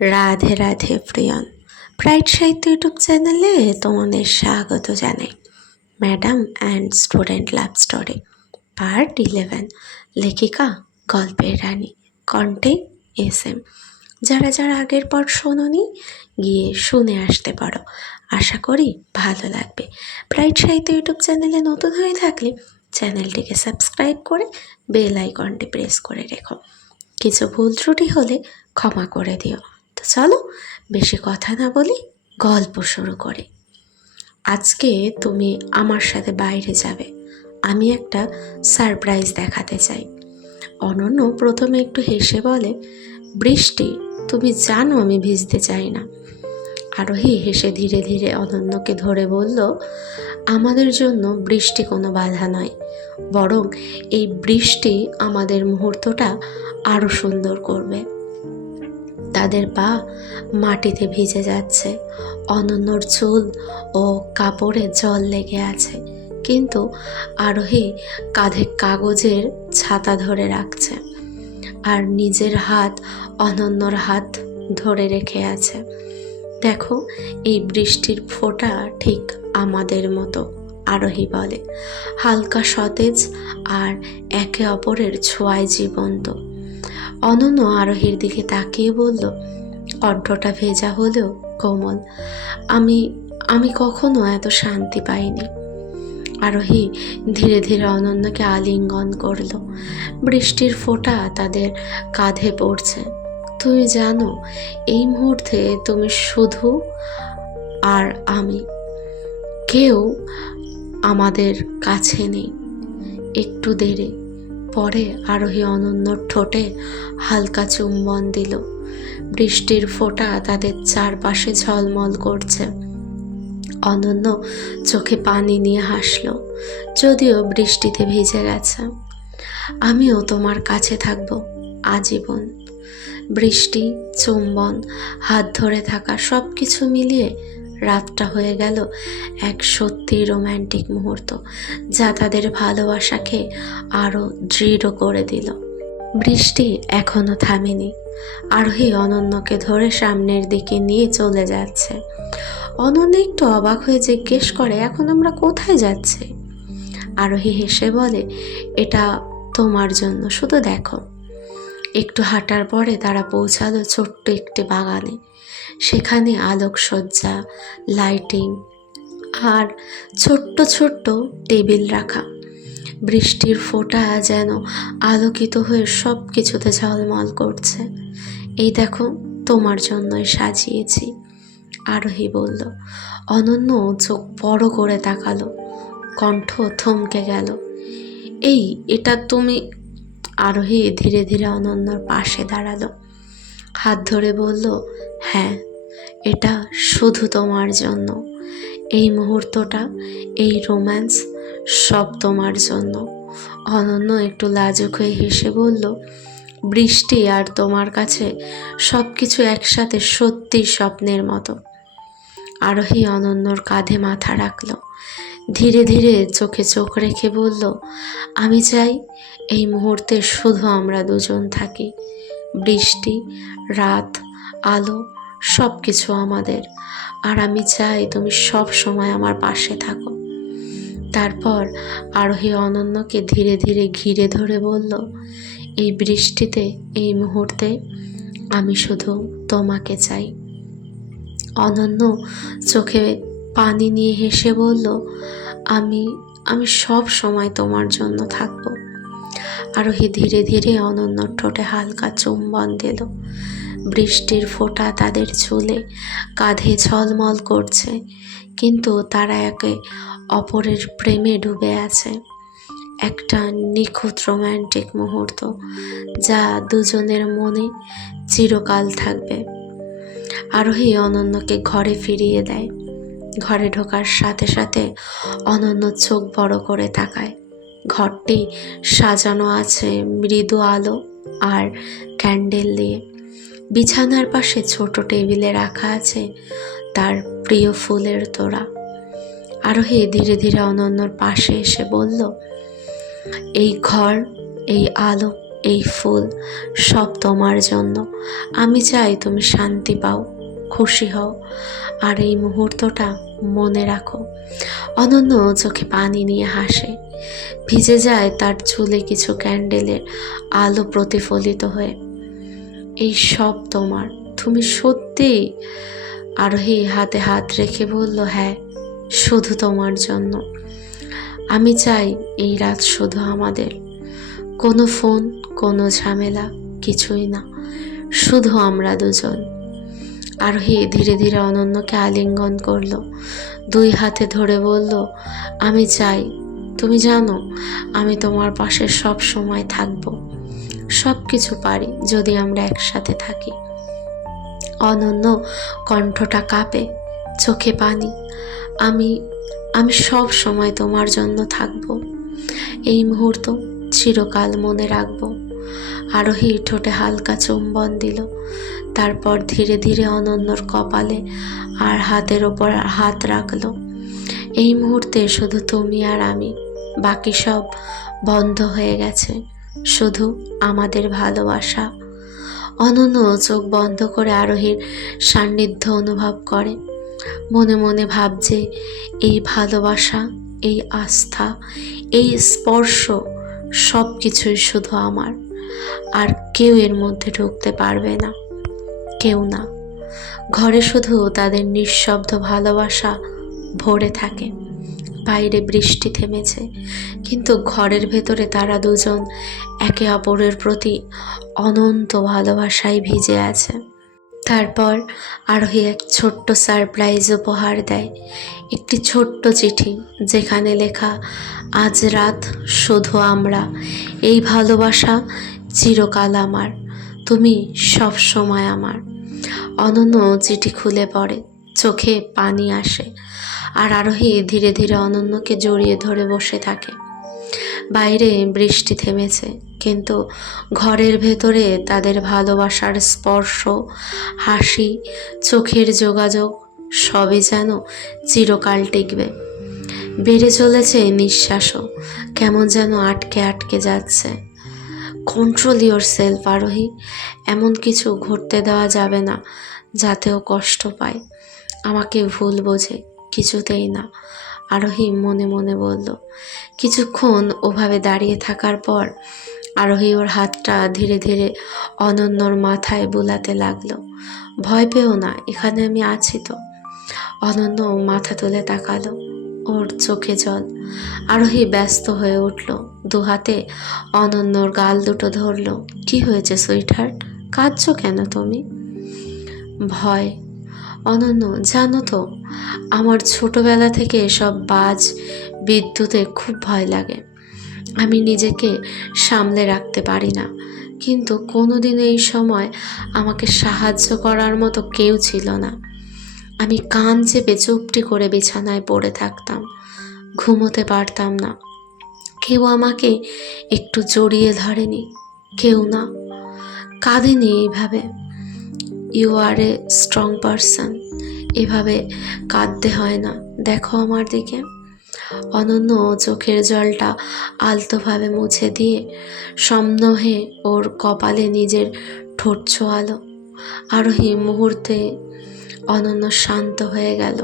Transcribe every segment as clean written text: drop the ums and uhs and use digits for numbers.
Radhe Radhe প্রিয়ন, bright সাহিত্য YouTube চ্যানেলে তোমাদের স্বাগত জানাই। Madam and student love story part 11, লেখিকা গল্পের রানী, কণ্ঠে SM। যারা আগের পর শোনোনি গিয়ে শুনে আসতে পারো, আশা করি ভালো লাগবে। ব্রাইট সাহিত্য ইউটিউব চ্যানেলে নতুন হয়ে থাকলে চ্যানেলটিকে সাবস্ক্রাইব করে বেল আইকনটি প্রেস করে রেখো। কিছু ভুল ত্রুটি হলে ক্ষমা করে দিও। তো চলো বেশি কথা না বলি গল্প শুরু করি। আজকে তুমি আমার সাথে বাইরে যাবে, আমি একটা সারপ্রাইজ দেখাতে চাই। অনন্য প্রথমে একটু হেসে বলে, বৃষ্টি, তুমি জানো আমি ভিজতে চাই না। আরোহী হেসে ধীরে ধীরে অনন্যকে ধরে বলল, আমাদের জন্য বৃষ্টি কোনো বাধা নয়, বরং এই বৃষ্টি আমাদের মুহূর্তটা আরও সুন্দর করবে। তাদের পা মাটিতে ভিজে যাচ্ছে, অনন্যর চুল ও কাপড়ে জল লেগে আছে, কিন্তু আরোহী কাঁধে কাগজের ছাতা ধরে রাখছে আর নিজের হাত অনন্যর হাত ধরে রেখে আছে। দেখো, এই বৃষ্টির ফোঁটা ঠিক আমাদের মতো, আরোহী বলে, হালকা সতেজ আর একে অপরের ছোঁয়ায় জীবন্ত। অনন্য আরোহীর দিকে তাকিয়ে বলল, কণ্ঠটা ভেজা হলেও কোমল, আমি কখনো এত শান্তি পাইনি। আরোহী ধীরে ধীরে অনন্যকে আলিঙ্গন করল। বৃষ্টির ফোঁটা তাদের কাঁধে পড়ছে। তুমি জানো, এই মুহূর্তে তুমি শুধু আর আমি, কেউ আমাদের কাছে নেই। একটু দেরি পরে আরোহী অনন্যর ঠোঁটে হালকা চুম্বন দিল। বৃষ্টির ফোঁটা তাদের চারপাশে ঝলমল করছে। অনন্য চোখে পানি নিয়ে হাসল, যদিও বৃষ্টিতে ভিজে গেছে। আমিও তোমার কাছে থাকবো আজীবন। বৃষ্টি, চুম্বন, হাত ধরে থাকা, সব কিছু মিলিয়ে রাতটা হয়ে গেল এক সত্যি রোম্যান্টিক মুহূর্ত, যা তাদের ভালোবাসাকে আরও দৃঢ় করে দিল। বৃষ্টি এখনো থামেনি। আরোহী অনন্যকে ধরে সামনের দিকে নিয়ে চলে যাচ্ছে। অনন্য একটু অবাক হয়ে জিজ্ঞেস করে, এখন আমরা কোথায় যাচ্ছি? আরোহী হেসে বলে, এটা তোমার জন্য, শুধু দেখো। একটু হাঁটার পরে তারা পৌঁছালো ছোট্ট একটি বাগানে। সেখানে আলোকসজ্জা, লাইটিং আর ছোট্ট ছোট্ট টেবিল রাখা। বৃষ্টির ফোঁটা যেন আলোকিত হয়ে সব কিছুতে ঝলমল করছে। এই দেখো, তোমার জন্যই সাজিয়েছি, আরোহী বলল। অনন্য চোখ বড় করে তাকালো, কণ্ঠ থমকে গেল। এটা তুমি? আরোহী ধীরে ধীরে অনন্যর পাশে দাঁড়ালো, হাত ধরে বলল, হ্যাঁ, এটা শুধু তোমার জন্য। এই মুহূর্তটা, এই রোম্যান্স, সব তোমার জন্য। অনন্য একটু লাজুক হয়ে হেসে বলল, বৃষ্টি আর তোমার কাছে সব কিছু একসাথে সত্যি স্বপ্নের মতো। আরোহী অনন্যর কাঁধে মাথা রাখল, ধীরে ধীরে চোখে চোখ রেখে বলল, আমি চাই এই মুহূর্তে শুধু আমরা দুজন থাকি। বৃষ্টি, রাত, আলো, সব কিছু আমাদের, আর আমি চাই তুমি সব সময় আমার পাশে থাকো। তারপর আরোহী অনন্যকে ধীরে ধীরে ঘিরে ধরে বলল, এই বৃষ্টিতে, এই মুহূর্তে আমি শুধু তোমাকে চাই। অনন্য চোখে পানি নিয়ে হেসে বলল, আমি সব সময় তোমার জন্য থাকব। আরোহী ধীরে ধীরে অনন্যর ঠোঁটে হালকা চুম্বন দিল। বৃষ্টির ফোঁটা তাদের চুলে, কাঁধে ঝলমল করছে, কিন্তু তারা একে অপরের প্রেমে ডুবে আছে। একটা নিখুঁত রোম্যান্টিক মুহূর্ত, যা দুজনের মনে চিরকাল থাকবে। আরোহী অনন্যকে ঘরে ফিরিয়ে দেয়। ঘরে ঢোকার সাথে সাথে অনন্য চোখ বড় করে তাকায়। ঘরটি সাজানো আছে মৃদু আলো আর ক্যান্ডেল দিয়ে। বিছানার পাশে ছোট টেবিলে রাখা আছে তার প্রিয় ফুলের তোড়া। আরোহী ধীরে ধীরে অনন্যর পাশে এসে বলল, এই ঘর, এই আলো, এই ফুল সব তোমার জন্য। আমি চাই তুমি শান্তি পাও, খুশি হও, আর এই মুহূর্তটা মনে রাখো। অনন্য চোখে পানি নিয়ে হাসে। ভিজে যায় তার চুলে কিছু ক্যান্ডেলের আলো প্রতিফলিত হয়ে। এই সব তোমার, তুমি সত্যি? আরোহী হাতে হাত রেখে বলল, হ্যাঁ, শুধু তোমার জন্য। আমি চাই এই রাত শুধু আমাদের। কোনো ফোন, কোনো ঝামেলা, কিছুই না, শুধু আমরা দুজন। আরোহী ধীরে ধীরে অনন্যকে আলিঙ্গন করলো, দুই হাতে ধরে বলল, আমি চাই, তুমি জানো আমি তোমার পাশে সব সময় থাকবো। সব কিছু পারি যদি আমরা একসাথে থাকি। অনন্য কণ্ঠটা কাঁপে, চোখে পানি। আমি আমি সব সময় তোমার জন্য থাকবো। এই মুহূর্ত চিরকাল মনে রাখবো। আরোহী ঠোঁটে হালকা চুম্বন দিল, তারপর ধীরে ধীরে অনন্যর কপালে আর হাতের ওপর হাত রাখলো। এই মুহূর্তে শুধু তুমি আর আমি, বাকি সব বন্ধ হয়ে গেছে, শুধু আমাদের ভালোবাসা। অনন্য চোখ বন্ধ করে আরোহীর সান্নিধ্য অনুভব করে। মনে মনে ভাবছে, এই ভালোবাসা, এই আস্থা, এই স্পর্শ, সব কিছুই শুধু আমার, আর কেউ এর মধ্যে ঢুকতে পারবে না, কেউ না। ঘরে শুধু তাদের নিঃশব্দ ভালোবাসা ভরে থাকে। বাইরে বৃষ্টি থেমেছে, কিন্তু ঘরের ভেতরে তারা দুজন একে অপরের প্রতি অনন্ত ভালোবাসায় ভিজে আছে। তারপর আরোহী এক ছোট্ট সারপ্রাইজ উপহার দেয়, একটি ছোট্ট চিঠি, যেখানে লেখা, আজ রাত শুধু আমরা, এই ভালোবাসা চিরকাল আমার, তুমি সব সময় আমার। অনন্য চিঠি খুলে পড়ে, চোখে পানি আসে, আর আরোহী ধীরে ধীরে অনন্যকে জড়িয়ে ধরে বসে থাকে। বাইরে বৃষ্টি থেমেছে, কিন্তু ঘরের ভেতরে তাদের ভালোবাসার স্পর্শ, হাসি, চোখের যোগাযোগ, সবই যেন চিরকাল টিকবে। বেড়ে চলেছে নিঃশ্বাসও, কেমন যেন আটকে আটকে যাচ্ছে। কন্ট্রোল ইয়োর সেলফ আরোহী, এমন কিছু ঘটতে দেওয়া যাবে না যাতেও কষ্ট পায়, আমাকে ভুল বোঝে, কিছুতেই না, আরোহী মনে মনে বলল। কিছুক্ষণ ওভাবে দাঁড়িয়ে থাকার পর আরোহী ওর হাতটা ধীরে ধীরে অনন্যর মাথায় বুলাতে লাগলো। ভয় পেও না, এখানে আমি আছি তো। অনন্য মাথা তুলে তাকালো, ওর চোখে জল। আরোহী ব্যস্ত হয়ে উঠল, দুহাতে অনন্যর গাল দুটো ধরলো। কি হয়েছে সুইটহার্ট, কাঁদছো কেন তুমি? ভয়। অনন্য, জানো তো আমার ছোটবেলা থেকে এসব বাজ, বিদ্যুতে খুব ভয় লাগে। আমি নিজেকে সামলে রাখতে পারি না, কিন্তু কোনোদিনও এই সময় আমাকে সাহায্য করার মতো কেউ ছিল না। আমি কান চেপে চুপটি করে বিছানায় পড়ে থাকতাম, ঘুমোতে পারতাম না। কেউ আমাকে একটু জড়িয়ে ধরেনি, কেউ না, কাঁদিনি এইভাবে। You are a strong person, এভাবে কাঁদতে হয় না, দেখো আমার দিকে। অনন্য চোখের জলটা আলতোভাবে মুছে দিয়ে সমনহে ওর কপালে নিজের ঠোঁট ছোঁয়ালো। আরোহী মুহূর্তে অনন্য শান্ত হয়ে গেল।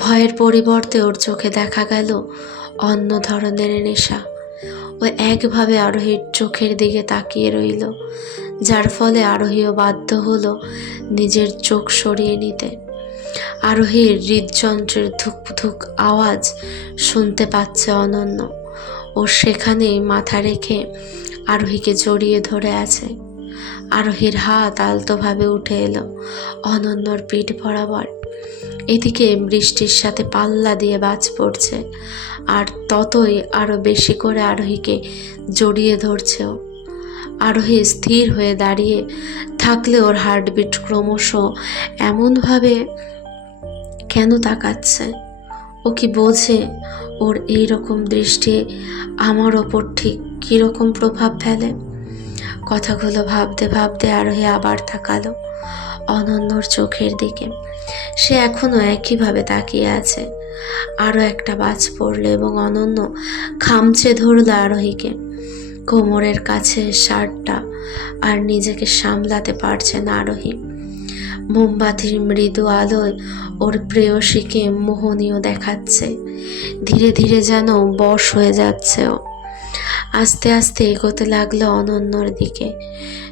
ভয়ের পরিবর্তে ওর চোখে দেখা গেল অন্য ধরনের নেশা। ও একভাবে আরোহীর চোখের দিকে তাকিয়ে রইল, যার ফলে আরোহীও বাধ্য হলো নিজের চোখ সরিয়ে নিতে। আরোহীর হৃদযন্ত্রের ধুক ধুক আওয়াজ শুনতে পাচ্ছে অনন্য। ও সেখানেই মাথা রেখে আরোহীকে জড়িয়ে ধরে আছে। আরোহীর হাত আলতোভাবে উঠে এলো অনন্যর পিঠ বরাবর। এদিকে বৃষ্টির সাথে পাল্লা দিয়ে বাজ পড়ছে, আর ততই আরো বেশি করে আরোহীকে জড়িয়ে ধরছে ও। আরোহী স্থির হয়ে দাঁড়িয়ে থাকলে ওর হার্টবিট ক্রমশ এমনভাবে কেন তাকাচ্ছে? ও কি বোঝে ওর এই রকম দৃষ্টি আমার ওপর ঠিক কীরকম প্রভাব ফেলে? কথাগুলো ভাবতে ভাবতে আরোহী আবার তাকালো অনন্যর চোখের দিকে। সে এখনো একইভাবে তাকিয়ে আছে। আরও একটা বাজ পড়ল এবং অনন্য খামচে ধরল আরোহীকে। কোমরের কাছে শার্টটা আর নিজেকে সামলাতে পারছে না আরোহী। মোমবাতির মৃদু আলোয় ওর প্রেয়সীকে মোহনীয় দেখাচ্ছে। ধীরে ধীরে যেন বশ হয়ে যাচ্ছে ও। আস্তে আস্তে এগোতে লাগলো অনন্যর দিকে।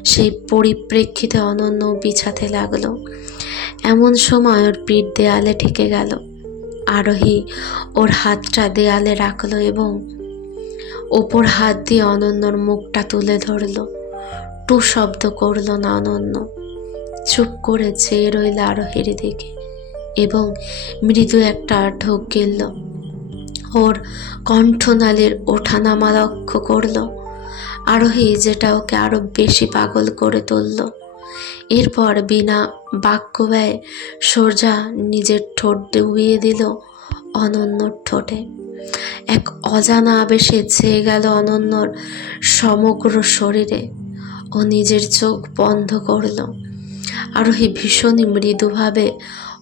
সেই পরিপ্রেক্ষিতে অনন্য বিছাতে লাগলো। এমন সময় ওর পিঠ দেয়ালে ঠেকে গেল। আরোহী ওর হাতটা দেয়ালে রাখলো এবং ওপর হাত দিয়ে অনন্যর মুখটা তুলে ধরলো। টু শব্দ করলো না অনন্য। চুপ করে চেয়ে রইল আরোহীর দিকে এবং মৃদু একটা ঢোক গেল। ওর কণ্ঠনালীর ওঠানামা লক্ষ্য করলো আরোহী, যেটা ওকে আরো বেশি পাগল করে তুলল। এরপর বিনা বাক্য ব্যয়ে সোজা নিজের ঠোঁট ডুবিয়ে দিল অনন্যর ঠোঁটে। এক অজানা আবেশে ছেয়ে গেল অনন্যর সমগ্র শরীরে। ও নিজের চোখ বন্ধ করল। আরোহী ভীষণই মৃদুভাবে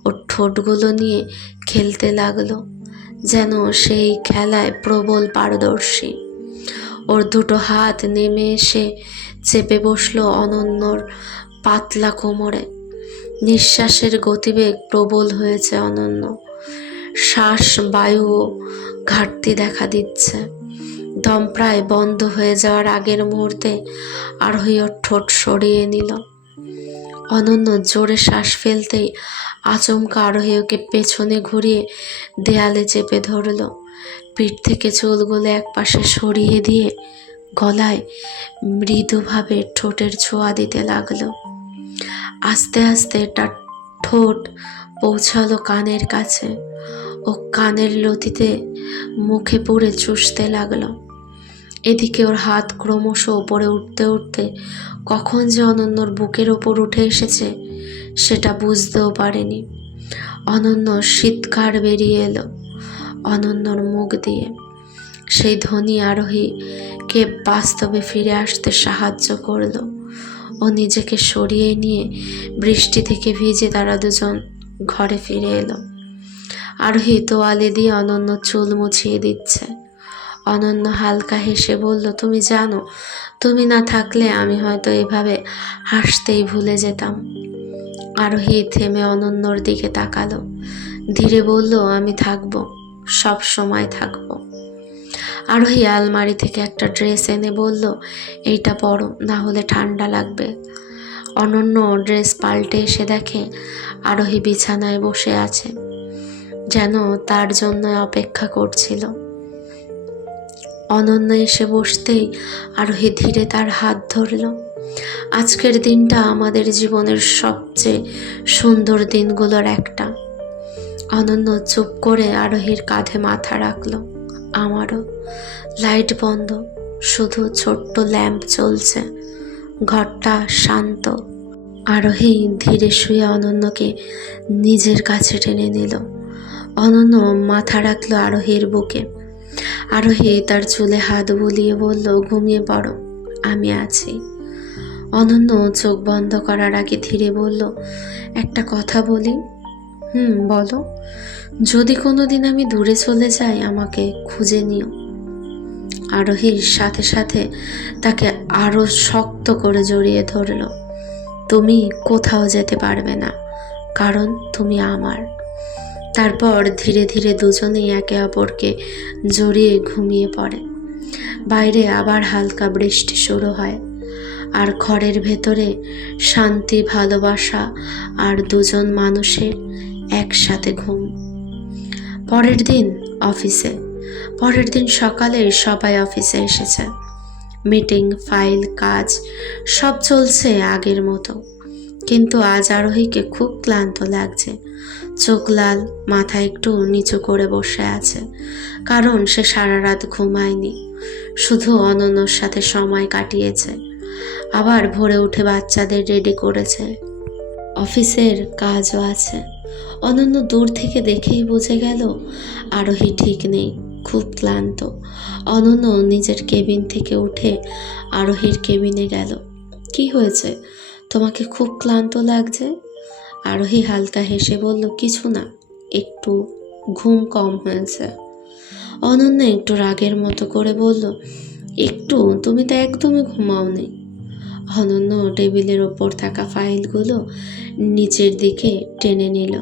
ওর ঠোঁটগুলো নিয়ে খেলতে লাগলো, যেন সেই খেলায় প্রবল পারদর্শী। ওর দুটো হাত নেমে এসে চেপে বসলো অনন্যর পাতলা কোমরে। নিঃশ্বাসের গতিবেগ প্রবল হয়েছে অনন্য। শ্বাস বায়ুও ঘাটতি দেখা দিচ্ছে। দম প্রায় বন্ধ হয়ে যাওয়ার আগের মুহূর্তে আরোহী ওর ঠোঁট সরিয়ে নিল। অনন্য জোরে শ্বাস ফেলতেই আচমকা আরোহী ওকে পেছনে ঘুরিয়ে দেয়ালে চেপে ধরল। পিঠ থেকে চুলগুলো একপাশে সরিয়ে দিয়ে গলায় মৃদুভাবে ঠোঁটের ছোঁয়া দিতে লাগলো। আস্তে আস্তে তার ঠোঁট পৌঁছালো কানের কাছে। ও কানের লতিতে মুখে পুরে চুষতে লাগলো। এদিকে ওর হাত ক্রমশ ওপরে উঠতে উঠতে কখন যে অনন্যর বুকের ওপর উঠে এসেছে সেটা বুঝতেও পারেনি। অনন্য চিৎকার বেরিয়ে এলো অনন্যর মুখ দিয়ে। সেই ধ্বনি আরোহীকে বাস্তবে ফিরে আসতে সাহায্য করলো। ও নিজেকে সরিয়ে নিয়ে বৃষ্টি থেকে ভিজে তারা দুজন ঘরে ফিরে এলো। আরোহী তোয়ালে দিয়ে অনন্য চুল মুছিয়ে দিচ্ছে। অনন্য হালকা হেসে বলল, তুমি জানো, তুমি না থাকলে আমি হয়তো এভাবে হাসতেই ভুলে যেতাম। আরোহী থেমে অনন্যর দিকে তাকালো। ধীরে বলল, আমি থাকবো, সব সময় থাকবো। আরোহী আলমারি থেকে একটা ড্রেস এনে বলল, এইটা পরো, না হলে ঠান্ডা লাগবে। অনন্য ড্রেস পাল্টে এসে দেখে আরোহী বিছানায় বসে আছে, যেন তার জন্য অপেক্ষা করছিল। অনন্য এসে বসতেই আরোহী ধীরে তার হাত ধরল। আজকের দিনটা আমাদের জীবনের সবচেয়ে সুন্দর দিনগুলোর একটা। অনন্য চুপ করে আরোহীর কাঁধে মাথা রাখলো। আমারও। লাইট বন্ধ, শুধু ছোট্ট ল্যাম্প চলছে। ঘরটা শান্ত। আরোহী ধীরে শুয়ে অনন্যকে নিজের কাছে টেনে নিল। অনন্য মাথা রাখলো আরোহীর বুকে। আরোহী তার চুলে হাত বুলিয়ে বলল, ঘুমিয়ে পড়ো, আমি আছি। অনন্য চোখ বন্ধ করার আগে ধীরে বলল, একটা কথা বলি। বলো। যদি কোনোদিন আমি দূরে চলে যাই, আমাকে খুঁজে নিও। আরোহীর সাথে সাথে তাকে আরো শক্ত করে জড়িয়ে ধরল। তুমি কোথাও যেতে পারবে না, কারণ তুমি আমার। তারপর ধীরে ধীরে দুজনেই একে অপরকে জড়িয়ে ঘুমিয়ে পড়ে। বাইরে আবার হালকা বৃষ্টি শুরু হয়, আর ঘরের ভেতরে শান্তি, ভালোবাসা আর দুজন মানুষের একসাথে ঘুম। পরের দিন সকালে সবাই অফিসে এসেছে। মিটিং, ফাইল, কাজ সব চলছে আগের মতো, কিন্তু আজ আরোহীকে খুব ক্লান্ত লাগছে। চোখ লাল, মাথা একটু নিচু করে বসে আছে, কারণ সে সারা রাত ঘুমায়নি, শুধু অনন্যর সাথে সময় কাটিয়েছে। আবার ভোরে উঠে বাচ্চাদের রেডি করেছে, অফিসের কাজও আছে। অনন্য দূর থেকে দেখেই বুঝে গেল আরোহী ঠিক নেই, খুব ক্লান্ত। অনন্য নিজের কেবিন থেকে উঠে আরোহীর কেবিনে গেল। কি হয়েছে, তোমাকে খুব ক্লান্ত লাগছে? আরোহী হালকা হেসে বলল, কিছু না, একটু ঘুম কম হয়েছে। অনন্য একটু রাগের মতো করে বলল, একটু, তুমি তো একদমই ঘুমাওনি। অনন্য টেবিলের ওপর থাকা ফাইলগুলো নিচের দিকে টেনে নিল।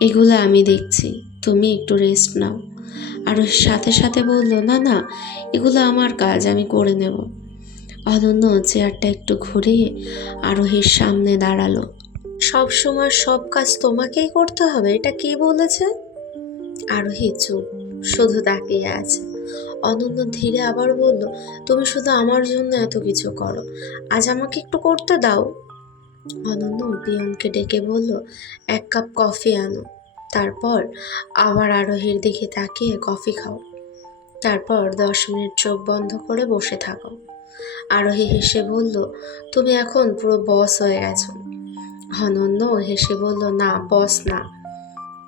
এগুলো আমি দেখছি, তুমি একটু রেস্ট নাও। আর ওর সাথে সাথে বলল, না না, এগুলো আমার কাজ, আমি করে নেব। অনন্য চেয়ারটা একটু ঘুরিয়ে আরোহীর সামনে দাঁড়ালো। সব সময় সব কাজ তোমাকেই করতে হবে, এটা কে বলেছে? আরোহী চুপ, শুধু তাকিয়ে আছে। অনন্য ধীরে আবার বলল, তুমি শুধু আমার জন্য এত কিছু করো, আজ আমাকে একটু করতে দাও। অনন্য পিয়নকে ডেকে বলল, 1 কাপ কফি আনো। তারপর আবার আরোহীর দিকে তাকিয়ে, কফি খাও। তারপর 10 মিনিট চোখ বন্ধ করে বসে থাকো। আরোহী হেসে বলল, তুমি এখন পুরো বস হয়ে গেছো। অনন্য হেসে বলল, না বস না,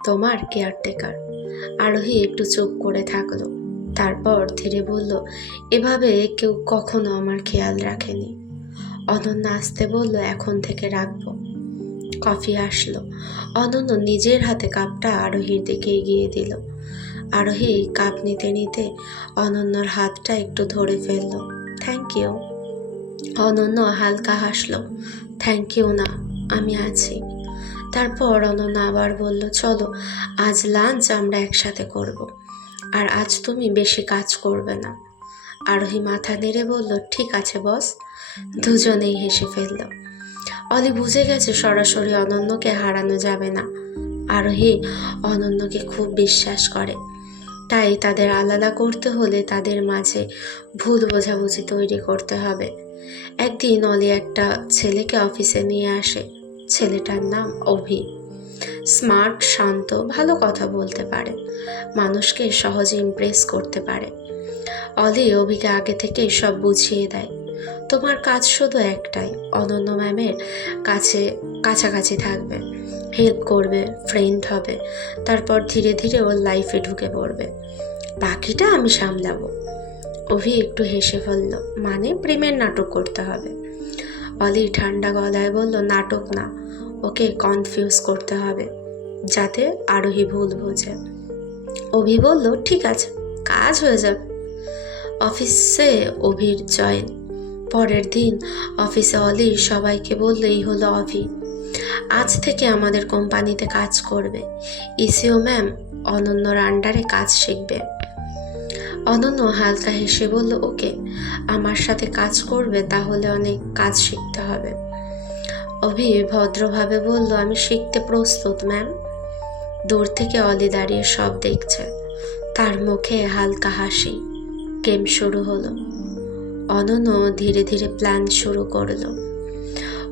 তোমার কেয়ারটেকার। আরোহী একটু চুপ করে থাকলো। তারপর ধীরে বলল, এভাবে কেউ কখনো আমার খেয়াল রাখেনি। অনন্য আস্তে বলল, এখন থেকে রাখবো। কফি আসলো। অনন্য নিজের হাতে কাপটা আরোহীর দিকে এগিয়ে দিল। আরোহী কাপ নিতে নিতে অনন্যর হাতটা একটু ধরে ফেলল। Thank you. অনন্য হালকা হাসলো। থ্যাংক ইউ না, আমি আছি। তারপর অনন্য আবার বলল, চলো আজ লাঞ্চ আমরা একসাথে করব। আর আজ তুমি বেশি কাজ করবে না। আরোহী মাথা নেড়ে বলল, ঠিক আছে বস। দুজনেই হেসে ফেলল। অলি বুঝে গেছে সরাসরি অনন্যকে হারানো যাবে না। আরোহী অনন্যকে খুব বিশ্বাস করে, তাই তাদের আলাদা করতে হলে তাদের মাঝে ভুল বোঝাবুঝি তৈরি করতে হবে। একদিন অলি একটা ছেলেকে অফিসে নিয়ে আসে। ছেলেটার নাম অভি। স্মার্ট, শান্ত, ভালো কথা বলতে পারে, মানুষকে সহজে ইমপ্রেস করতে পারে। অলি অভিকে আগে থেকেই সব বুঝিয়ে দেয়, তোমার কাজ শুধু একটাই, অনন্য ম্যামের কাছাকাছি থাকবে, হেল্প করবে, ফ্রেন্ড হবে, তারপর ধীরে ধীরে ওর লাইফে ঢুকে পড়বে, বাকিটা আমি সামলাবো। অভি একটু হেসে ফেলল, মানে প্রেমের নাটক করতে হবে। অলি ঠান্ডা গলায় বলল, নাটক না, ওকে কনফিউজ করতে হবে যাতে আরোহী ভুল বোঝে। অভি বলল, ঠিক আছে, কাজ হয়ে যাবে। অফিসে অভির জয়েন। পরের দিন অফিসে অলি সবাইকে বলল, এই হলো অভি, আজ থেকে আমাদের কোম্পানিতে কাজ করবে। ইসিও ম্যাম অনন্যর আন্ডারে কাজ শিখবে। অনন্য হালকা হেসে বলল, ওকে, আমার সাথে কাজ করবে, তাহলে অনেক কাজ শিখতে হবে। অভি ভদ্রভাবে বলল, আমি শিখতে প্রস্তুত ম্যাম। দূর থেকে অলি দাঁড়িয়ে সব দেখছে, তার মুখে হালকা হাসি। গেম শুরু হলো। অনন্য ধীরে ধীরে প্ল্যান শুরু করলো।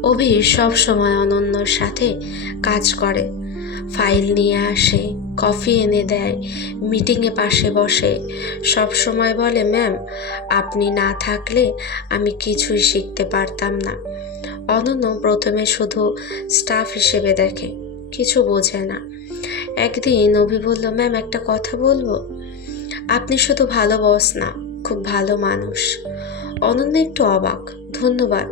অভি সব সময় অনন্যর সাথে কাজ করে, ফাইল নিয়ে আসে, কফি এনে দেয়, মিটিংয়ে পাশে বসে, সব সময় বলে, ম্যাম আপনি না থাকলে আমি কিছুই শিখতে পারতাম না। অনন্য প্রথমে শুধু স্টাফ হিসেবে দেখে, কিছু বোঝে না। একদিন অভি বলল, ম্যাম একটা কথা বলবো, আপনি শুধু ভালো বস না, খুব ভালো মানুষ। অনন্য একটু অবাক, ধন্যবাদ,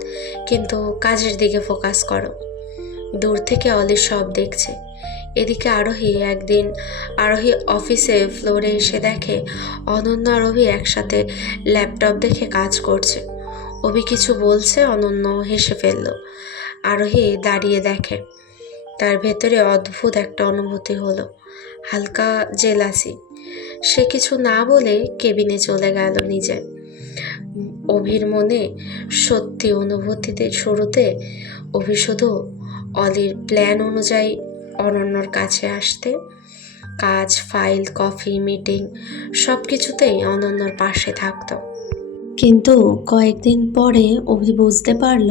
কিন্তু কাজের দিকে ফোকাস করো। দূর থেকে অলি সব দেখছে। এদিকে আরোহী অফিসে ফ্লোরে এসে দেখে অনন্য আর অভি একসাথে ল্যাপটপ দেখে কাজ করছে। অভি কিছু বলছে, অনন্য হেসে ফেলল। আরোহী দাঁড়িয়ে দেখে, তার ভেতরে অদ্ভুত একটা অনুভূতি হলো, হালকা জেলাসি। সে কিছু না বলে কেবিনে চলে গেল নিজে। অভির মনে সত্যি অনুভূতিতে শুরুতে অভি শুধু অলির প্ল্যান অনুযায়ী অনন্যর কাছে আসতে, কাজ, ফাইল, কফি, মিটিং সব কিছুতেই অনন্যর পাশে থাকতো। কিন্তু কয়েকদিন পরে অভি বুঝতে পারল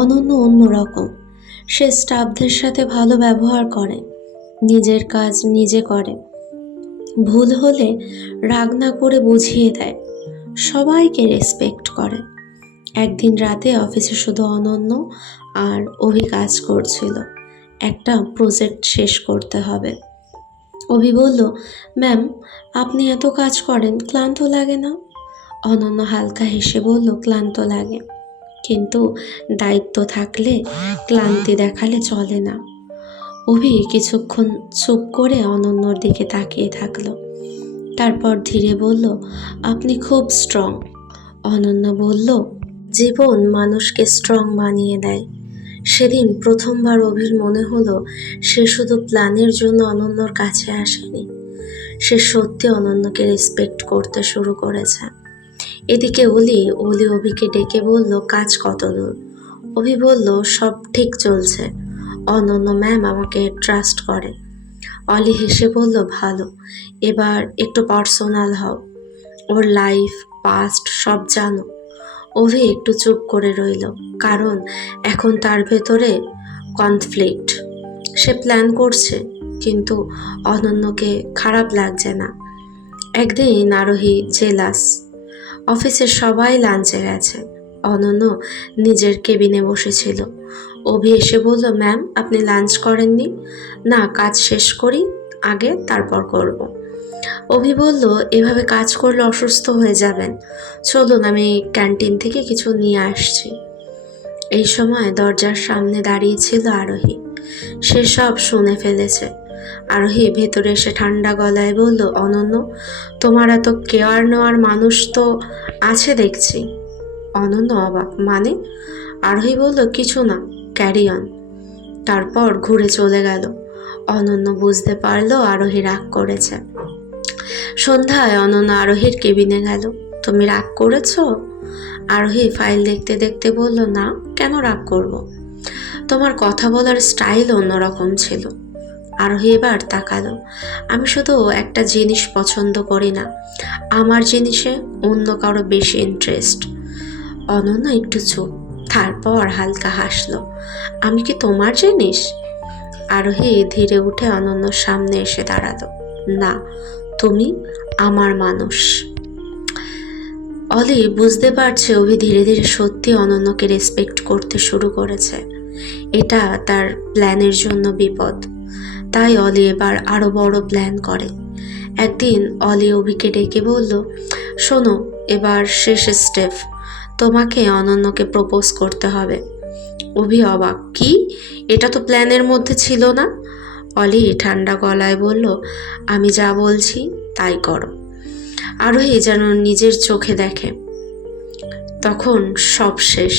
অনন্য অন্যরকম। সে স্টাফদের সাথে ভালো ব্যবহার করে, নিজের কাজ নিজে করে, ভুল হলে রাগ না করে বুঝিয়ে দেয়, সবাইকে রেসপেক্ট করে। একদিন রাতে অফিসে শুধু অনন্য আর অভি কাজ করছিল, একটা প্রজেক্ট শেষ করতে হবে। অভি বলল, ম্যাম আপনি এত কাজ করেন, ক্লান্ত লাগে না? অনন্য হালকা হেসে বলল, ক্লান্ত লাগে, কিন্তু দায়িত্ব থাকলে ক্লান্তি দেখালে চলে না। অভি কিছুক্ষণ চুপ করে অনন্যর দিকে তাকিয়ে থাকলো। তারপর ধীরে বলল, আপনি খুব স্ট্রং। অনন্যা বলল, জীবন মানুষকে স্ট্রং বানিয়ে দেয়। সেদিন প্রথমবার অভির মনে হলো সে শুধু প্ল্যানের জন্য অনন্যর কাছে আসেনি, সে সত্যি অনন্যকে রেসপেক্ট করতে শুরু করেছে। এদিকে অলি অভিকে ডেকে বলল, কাজ কত দূর? অভি বলল, সব ঠিক চলছে, অনন্য ম্যাম আমাকে ট্রাস্ট করে। অলি হেসে বলল, ভালো, এবার একটু পার্সোনাল হও, ওর লাইফ পাস্ট সব জানো। অভি একটু চুপ করে রইল, কারণ এখন তার ভেতরে কনফ্লিক্ট। সে প্ল্যান করছে, কিন্তু অনন্যকে খারাপ লাগছে না। একদিন আরোহী জেলাস, অফিসের সবাই লাঞ্চে গেছে, অনন্য নিজের কেবিনে বসেছিল। অভি এসে বলল, ম্যাম আপনি লাঞ্চ করেননি? না, কাজ শেষ করি আগে, তারপর করব। অভি বলল, এভাবে কাজ করলে অসুস্থ হয়ে যাবেন, চলুন আমি ক্যান্টিন থেকে কিছু নিয়ে আসছি। এই সময় দরজার সামনে দাঁড়িয়েছিল আরোহী, সে সব শুনে ফেলেছে। আরোহী ভেতরে এসে ঠান্ডা গলায় বলল, অনন্য, তোমার এত কেয়ার নেওয়ার মানুষ তো আছে দেখছি। অনন্য অবাক, মানে? আরোহী বলল, কিছু না, ক্যারি অন। তারপর ঘুরে চলে গেল। অনন্য বুঝতে পারলো আরোহী রাগ করেছে। সন্ধ্যায় অনন্য আরোহীর কেবিনে গেল। তুমি রাগ করেছো? আরোহী ফাইল দেখতে দেখতে বলল, না, কেন রাগ করব? তোমার কথা বলার স্টাইল অন্যরকম ছিল। আরোহী এবার তাকালো, আমি শুধু একটা জিনিস পছন্দ করি না, আমার জিনিসে অন্য কারো বেশি ইন্টারেস্ট। অনন্য একটু চুপ, তারপর হালকা হাসলো, আমি কি তোমার জিনিস? আরোহী ধীরে উঠে অনন্যর সামনে এসে দাঁড়ালো, না, তুমি আমার মানুষ। অলি বুঝতে পারছে অভি ধীরে ধীরে সত্যি অনন্যকে রেসপেক্ট করতে শুরু করেছে। এটা তার প্ল্যানের জন্য বিপদ। তাই অলি এবার আরো বড় প্ল্যান করে। একদিন অলি অভিকে ডেকে বলল, শোনো, এবার শেষ স্টেপ, তোমাকে অনন্যকে প্রপোজ করতে হবে। অভি অবাক, কি? এটা তো প্ল্যানের মধ্যে ছিল না। অলি ঠান্ডা গলায় বলল, আমি যা বলছি তাই করো। আরোহী যেন নিজের চোখে দেখে তখন সব শেষ।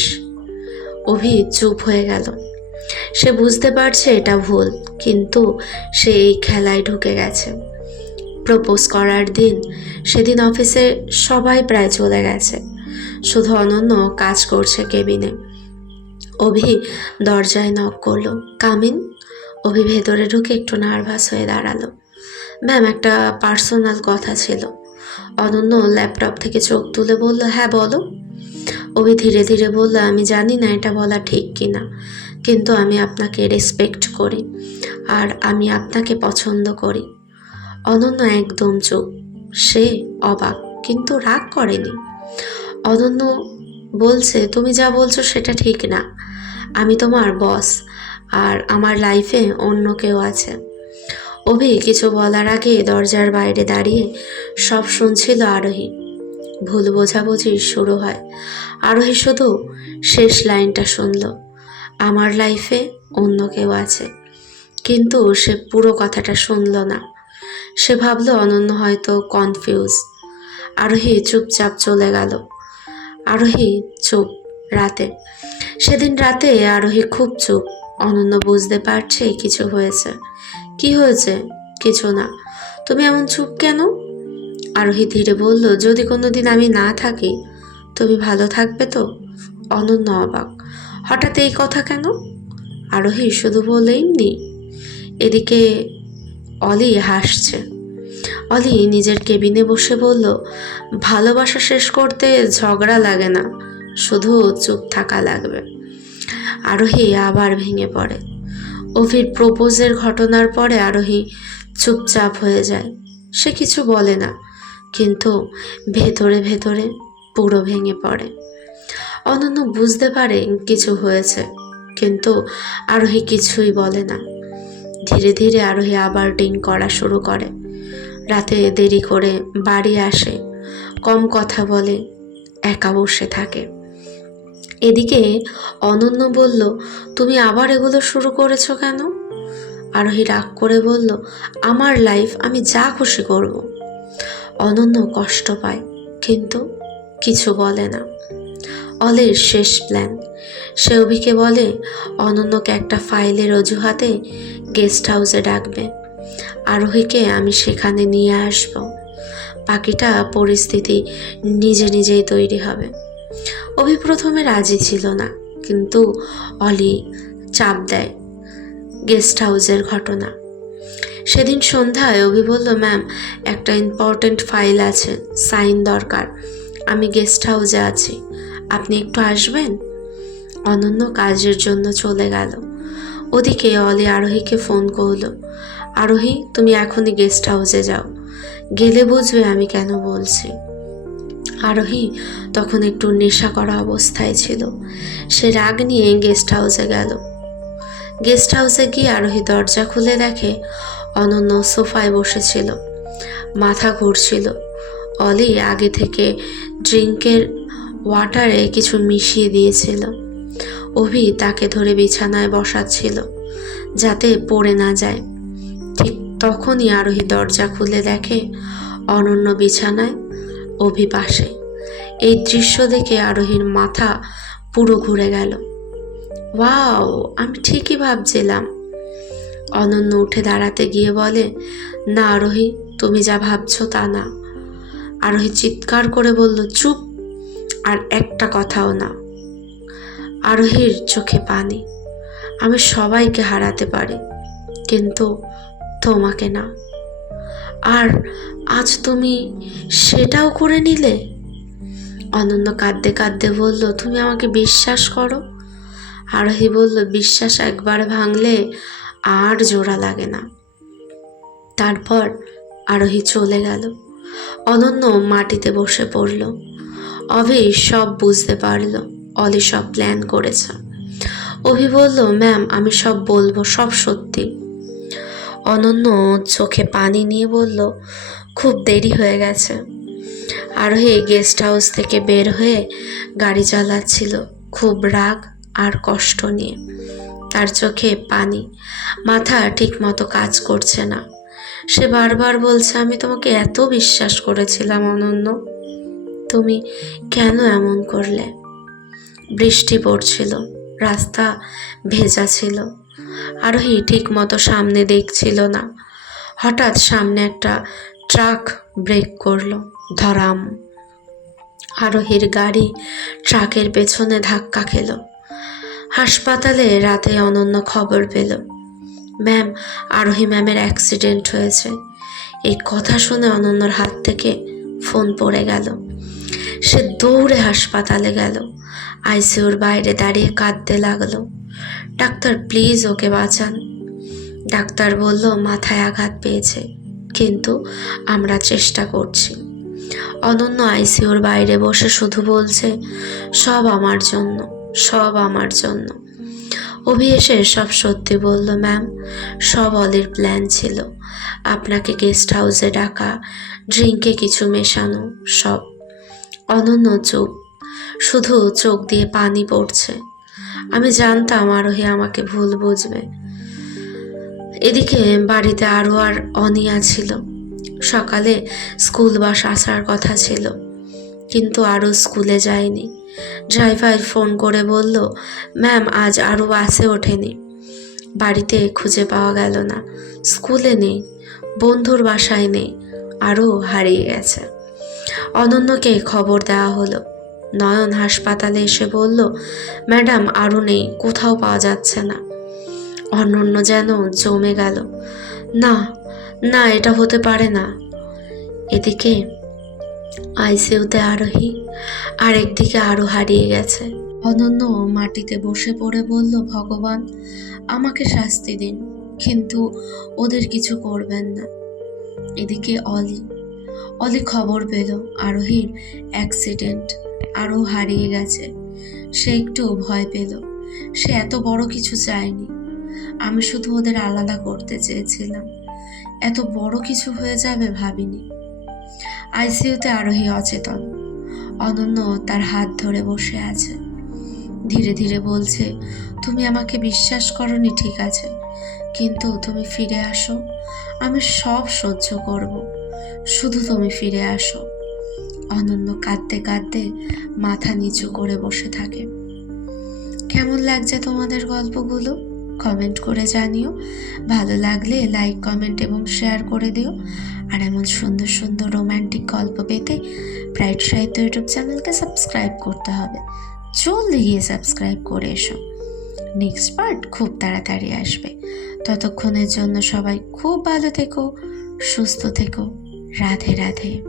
অভি চুপ হয়ে গেল। সে বুঝতে পারছে এটা ভুল, কিন্তু সে এই খেলায় ঢুকে গেছে। প্রপোজ করার দিন, সেদিন অফিসে সবাই প্রায় চলে গেছে, শুধু অনন্য কাজ করছে কেবিনে। অভি দরজায় নক করলো, কামিন। অভি ভেতরে ঢুকে একটু নার্ভাস হয়ে দাঁড়ালো। ম্যাম, একটা পার্সোনাল কথা ছিল। অনন্য ল্যাপটপ থেকে চোখ তুলে বলল, হ্যাঁ বলো। অভি ধীরে ধীরে বলল, আমি জানি না এটা বলা ঠিক কিনা, কিন্তু আমি আপনাকে রেসপেক্ট করি আর আমি আপনাকে পছন্দ করি। অনন্য একদম চুপ, সে অবাক কিন্তু রাগ করেনি। অনন্য বলছে, তুমি যা বলছো সেটা ঠিক না, আমি তোমার বস আর আমার লাইফে অন্য কেউ আছে। অভি কিছু বলার আগে দরজার বাইরে দাঁড়িয়ে সব শুনছিল আরোহী। ভুল বোঝাবুঝি শুরু হয়। আরোহী শুধু শেষ লাইনটা শুনল, আমার লাইফে অন্য কেউ আছে, কিন্তু সে পুরো কথাটা শুনল না। সে ভাবলো অনন্য হয়তো কনফিউজ। আরোহী চুপচাপ চলে গেল। আরোহী চুপ। রাতে, সেদিন রাতে আরোহী খুব চুপ। অনন্য বুঝতে পারছে কিছু হয়েছে। কি হয়েছে? কিছু না, তুমি এমন চুপ কেন? আরোহী ধীরে বলল, যদি কোনোদিন আমি না থাকি তুমি ভালো থাকবে তো? অনন্য অবাক, হঠাৎ এই কথা কেন? আরোহী শুধু বলল, এমনি। এদিকে অলি হাসছে। অলি নিজের কেবিনে বসে বলল, ভালোবাসা শেষ করতে ঝগড়া লাগে না, শুধু চুপ থাকা লাগবে। আরোহী আবার ভেঙে পড়ে। অভির প্রপোজের ঘটনার পরে আরোহী চুপচাপ হয়ে যায়। সে কিছু বলে না, কিন্তু ভেতরে ভেতরে পুরো ভেঙে পড়ে। অনন্য বুঝতে পারে কিছু হয়েছে, কিন্তু আরোহী কিছুই বলে না। ধীরে ধীরে আরোহী আবার ডিং করা শুরু করে। রাতে দেরি করে বাড়ি আসে, কম কথা বলে, একা বসে থাকে। এদিকে অনন্য বলল, তুমি আবার এগুলো শুরু করেছো কেন? আরোহী রাগ করে বলল, আমার লাইফ, আমি যা খুশি করব। অনন্য কষ্ট পায়, কিন্তু কিছু বলে না। অলির শেষ প্ল্যান, সে অভিকে বলে অনন্যকে একটা ফাইলের অজুহাতে গেস্ট হাউসে ডাকবে, আরোহীকে আমি সেখানে নিয়ে আসব, বাকিটা পরিস্থিতি নিজে নিজেই তৈরি হবে। অভি প্রথমে রাজি ছিল না, কিন্তু অলি চাপ দেয়। গেস্ট হাউসের ঘটনা, সেদিন সন্ধ্যায় অভি বলল, ম্যাম একটা ইম্পর্ট্যান্ট ফাইল আছে, সাইন দরকার, আমি গেস্ট হাউসে আছি, আপনি একটু আসবেন? অনন্য কাজের জন্য চলে গেল। ওদিকে অলি আরোহীকে ফোন করলো, আরোহী তুমি এখনই গেস্ট হাউসে যাও, গেলে বুঝবে আমি কেন বলছি। আরোহী তখন একটু নেশা করা অবস্থায় ছিল, সে রাগ নিয়ে গেস্ট হাউসে গেল। গেস্ট হাউসে গিয়ে আরোহী দরজা খুলে দেখে অনন্য সোফায় বসেছিল, মাথা ঘুরছিল। অলি আগে থেকে ড্রিঙ্কের ওয়াটারে কিছু মিশিয়ে দিয়েছিল। অভি তাকে ধরে বিছানায় বসাচ্ছিল যাতে পড়ে না যায়। ঠিক তখনই আরোহী দরজা খুলে দেখে অনন্য বিছানায়, অভি পাশে। এই দৃশ্য দেখে আরোহীর মাথা পুরো ঘুরে গেল। ওয়াও, আমি ঠিকই ভাবছিলাম। অনন্য উঠে দাঁড়াতে গিয়ে বলে, না আরোহী, তুমি যা ভাবছো তা না। আরোহী চিৎকার করে বলল, চুপ, আর একটা কথাও না। আরোহীর চোখে পানি। আমি সবাইকে হারাতে পারি, কিন্তু তোমাকে না। আর আজ তুমি সেটাও করে নিলে। অনন্য কাঁদতে কাঁদতে বলল, তুমি আমাকে বিশ্বাস করো। আরোহী বলল, বিশ্বাস একবার ভাঙলে আর জোড়া লাগে না। তারপর আরোহী চলে গেল। অনন্য মাটিতে বসে পড়ল। অভি সব বুঝতে পারল, অলি সব প্ল্যান করেছে। অভি বলল, ম্যাম আমি সব বলবো, সব সত্যি। অনন্য চোখে পানি নিয়ে বলল, খুব দেরি হয়ে গেছে। আরোহী গেস্ট হাউস থেকে বের হয়ে গাড়ি চালাচ্ছিল, খুব রাগ আর কষ্ট নিয়ে। তার চোখে পানি, মাথা ঠিক মতো কাজ করছে না। সে বারবার বলছে, আমি তোমাকে এত বিশ্বাস করেছিলাম অনন্য, তুমি কেন এমন করলে? বৃষ্টি পড়ছিল, রাস্তা ভেজা ছিল। আরোহী ঠিক মতো সামনে দেখছিল না। হঠাৎ সামনে একটা ট্রাক ব্রেক করলো, ধরাম। আরোহীর গাড়ি ট্রাকের পেছনে ধাক্কা খেল। হাসপাতালে রাতে অনন্য খবর পেল, ম্যাম আরোহী ম্যামের অ্যাক্সিডেন্ট হয়েছে। এই কথা শুনে অনন্যর হাত থেকে ফোন পড়ে গেল। সে দৌড়ে হাসপাতালে গেল, আইসিইউর বাইরে দাঁড়িয়ে কাঁদতে লাগলো, ডাক্তার প্লিজ ওকে বাঁচান। ডাক্তার বলল, মাথায় আঘাত পেয়েছে, কিন্তু আমরা চেষ্টা করছি। অনন্য আইসিইউর বাইরে বসে শুধু বলছে, সব আমার জন্য, সব আমার জন্য। অভি এসে সব সত্যি বলল, ম্যাম সব অলির প্ল্যান ছিল, আপনাকে গেস্ট হাউসে ডাকা, ড্রিঙ্কে কিছু মেশানো, সব। অনন্য চুপ, শুধু চোখ দিয়ে পানি পড়ছে। আমি জানতাম আরোহী আমাকে ভুল বুঝবে। এদিকে বাড়িতে আরও আর অনিয়া ছিল। সকালে স্কুল বাস আসার কথা ছিল, কিন্তু আরও স্কুলে যায়নি। ড্রাইভার ফোন করে বলল, ম্যাম আজ আরও বাসে ওঠেনি। বাড়িতে খুঁজে পাওয়া গেল না, স্কুলে নেই, বন্ধুর বাসায় নেই, আরও হারিয়ে গেছে। অনন্যকে খবর দেওয়া হলো। নয়ন হাসপাতালে এসে বলল, ম্যাডাম আরও নেই, কোথাও পাওয়া যাচ্ছে না। অনন্য যেন জমে গেল, না না, এটা হতে পারে না। এদিকে আইসিইউতে আরোহী, আর একদিকে আরও হারিয়ে গেছে। অনন্য মাটিতে বসে পড়ে বলল, ভগবান আমাকে শাস্তি দিন, কিন্তু ওদের কিছু করবেন না। এদিকে অলি খবর পেল আরোহীর অ্যাক্সিডেন্ট, আরও হারিয়ে গেছে। সে একটু ভয় পেল। সে এত বড় কিছু চায়নি, আমি শুধু ওদের আলাদা করতে চেয়েছিলাম, এত বড় কিছু হয়ে যাবে ভাবিনি। আইসিইউতে আরোহী অচেতন। অনন্য তার হাত ধরে বসে আছে, ধীরে ধীরে বলছে, তুমি আমাকে বিশ্বাস করনি ঠিক আছে, কিন্তু তুমি ফিরে আসো, আমি সব সহ্য করব, শুধু তুমি ফিরে আসো। অনন্য কাঁদতে কাঁদতে মাথা নিচু করে বসে থাকে। কেমন লাগছে তোমাদের গল্পগুলো কমেন্ট করে জানিও। ভালো লাগলে লাইক, কমেন্ট এবং শেয়ার করে দিও। আর এমন সুন্দর সুন্দর রোম্যান্টিক গল্প পেতে ব্রাইট সাহিত্য ইউটিউব চ্যানেলকে সাবস্ক্রাইব করতে হবে। জলদি গিয়ে সাবস্ক্রাইব করে এসো। নেক্সট পার্ট খুব তাড়াতাড়ি আসবে। ততক্ষণের জন্য সবাই খুব ভালো থেকো, সুস্থ থেকো। রাধে রাধে।